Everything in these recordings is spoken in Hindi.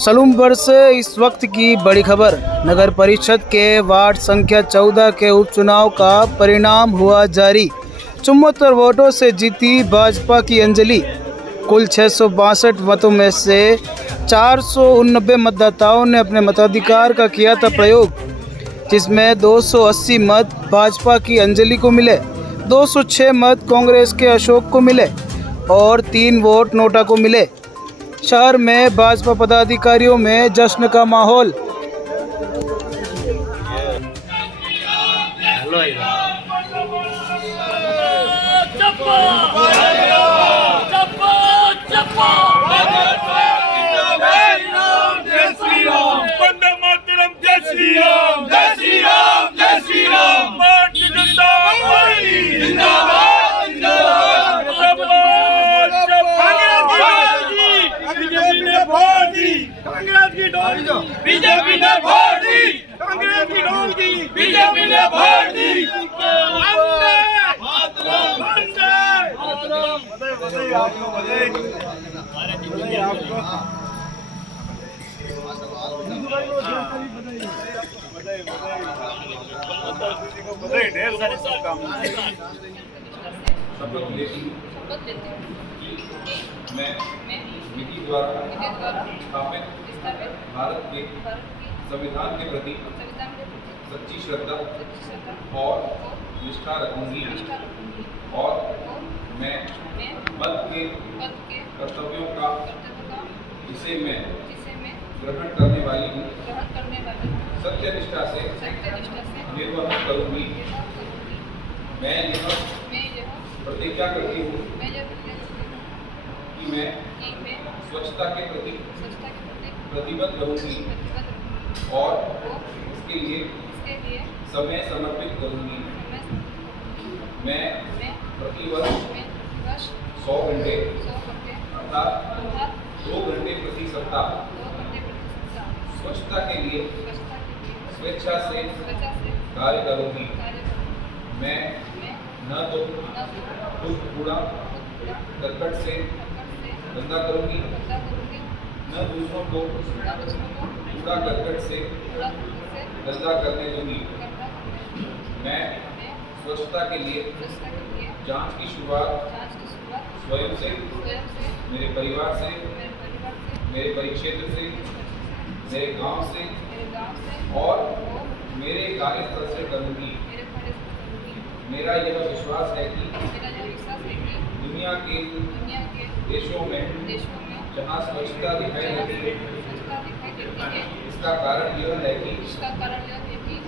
सलूमपुर से इस वक्त की बड़ी खबर। नगर परिषद के वार्ड संख्या 14 के उपचुनाव का परिणाम हुआ जारी। 74 वोटों से जीती भाजपा की अंजलि। कुल 662 मतों में से 489 मतदाताओं ने अपने मताधिकार का किया था प्रयोग, जिसमें 280 मत भाजपा की अंजलि को मिले, 206 मत कांग्रेस के अशोक को मिले और 3 वोट नोटा को मिले। शहर में भाजपा पदाधिकारियों में जश्न का माहौल। बीजेपी ने वोट दी, कांग्रेस की डोल की बीजेपी ने वोट दी। ढेर सारी शुभकामनाएं। शपथ लेती हूँ कि मैं विधि द्वारा स्थापित भारत के संविधान के प्रति सच्ची श्रद्धा और निष्ठा रखूंगी और मैं पद के कर्तव्यों का जिसे मैं ग्रहण करने वाली हूँ सत्य निष्ठा से निर्वहन करूंगी। मैं यह प्रतिज्ञा करती हूँ कि मैं स्वच्छता के प्रति प्रतिबद्ध रहूंगी और इसके लिए समय समर्पित करूंगी। मैं प्रतिवर्ष 100 घंटे अर्थात 2 घंटे प्रति सप्ताह स्वच्छता के लिए स्वेच्छा से कार्य करूंगी। मैं न तो कूड़ा करकट से गंदा करूंगी, न दूसरों को कूड़ा करकट से गंदा करने दूंगी। मैं स्वच्छता के लिए जांच की शुरुआत स्वयं से, मेरे परिवार से, मेरे परिक्षेत्र से, मेरे गांव से और मेरे कार्यस्थल से करूंगी। मेरा यह विश्वास है कि दुनिया के देशों में जहाँ स्वच्छता दिखाई देती है, इसका कारण यह है कि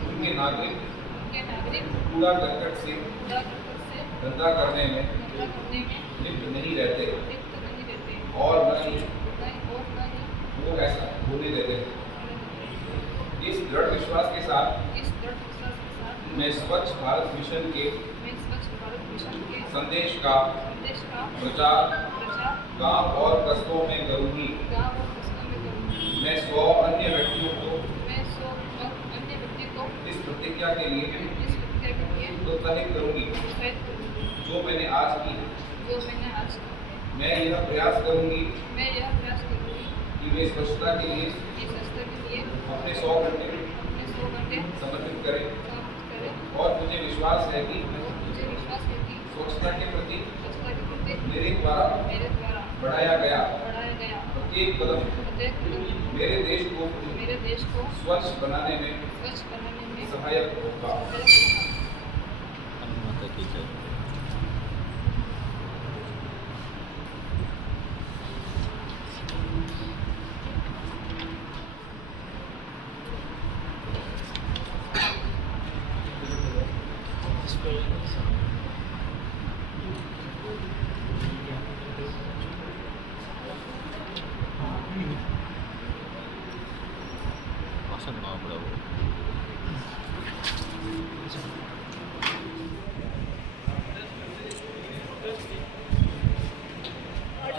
उनके नागरिक कूड़ा करकट से धंधा करने में लिप्त नहीं रहते और न ही वो ऐसा होने देते। इस दृढ़ विश्वास के साथ मैं स्वच्छ भारत मिशन के संदेश का प्रचार गांव और कस्बों में करूंगी। मैं 100 अन्य व्यक्तियों को इस प्रतिज्ञा के लिए प्रोत्साहित करूंगी जो मैंने आज की। मैं यह प्रयास करूंगी कि वे स्वच्छता के लिए अपने 100 घंटे समर्पित करें और मुझे विश्वास है कि स्वच्छता के प्रति मेरे द्वारा बढ़ाया गया प्रत्येक कदम मेरे देश को स्वच्छ बनाने में सहायक होगा।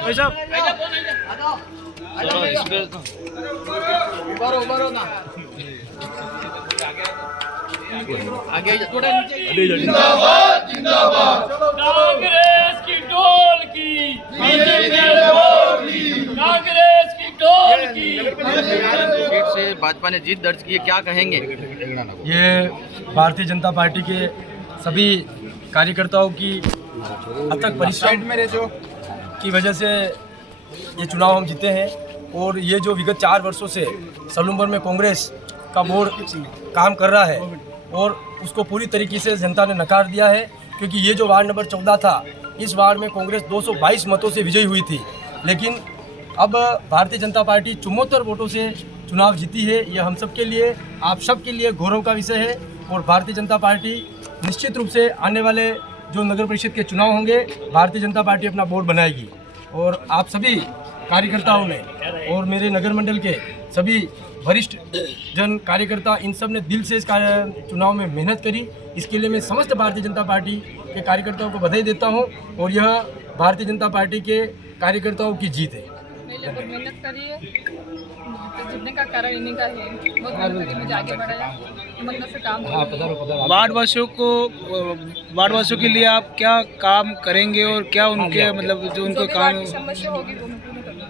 भाई साहब उबारो ना आगे थोड़ा नीचे। जिंदाबाद जिंदाबाद कांग्रेस की डोल की बीजेपी ने वोट दी, कांग्रेस की डोल की सीट से भाजपा ने जीत दर्ज की है, क्या कहेंगे? ये भारतीय जनता पार्टी के सभी कार्यकर्ताओं की अथक परिश्रम की वजह से ये चुनाव हम जीते हैं। और ये जो विगत 4 वर्षों से सलूम्बर में कांग्रेस का बोर्ड काम कर रहा है और उसको पूरी तरीके से जनता ने नकार दिया है, क्योंकि ये जो वार्ड नंबर 14 था, इस वार्ड में कांग्रेस 222 मतों से विजयी हुई थी। लेकिन अब भारतीय जनता पार्टी 74 वोटों से चुनाव जीती है। ये हम सब के लिए, आप सब के लिए गौरव का विषय है। और भारतीय जनता पार्टी निश्चित रूप से आने वाले जो नगर परिषद के चुनाव होंगे, भारतीय जनता पार्टी अपना बोर्ड बनाएगी। और आप सभी कार्यकर्ताओं ने और मेरे नगर मंडल के सभी वरिष्ठ जन कार्यकर्ता, इन सब ने दिल से इस चुनाव में मेहनत करी। इसके लिए मैं समस्त भारतीय जनता पार्टी के कार्यकर्ताओं को बधाई देता हूं। और यह भारतीय जनता पार्टी के कार्यकर्ताओं की जीत है। मैंने बहुत मेहनत करी है, जीतने का कारण इन्हीं का है। बहुत मेहनत करी, मुझे आगे बढ़ाया, ईमानदारी से काम किया। वार्डवासियों के लिए आप क्या काम करेंगे और क्या उनके मतलब जो उनको जो भी काम वार्ड की समस्या होगी वो मैं पूरी करूँगी।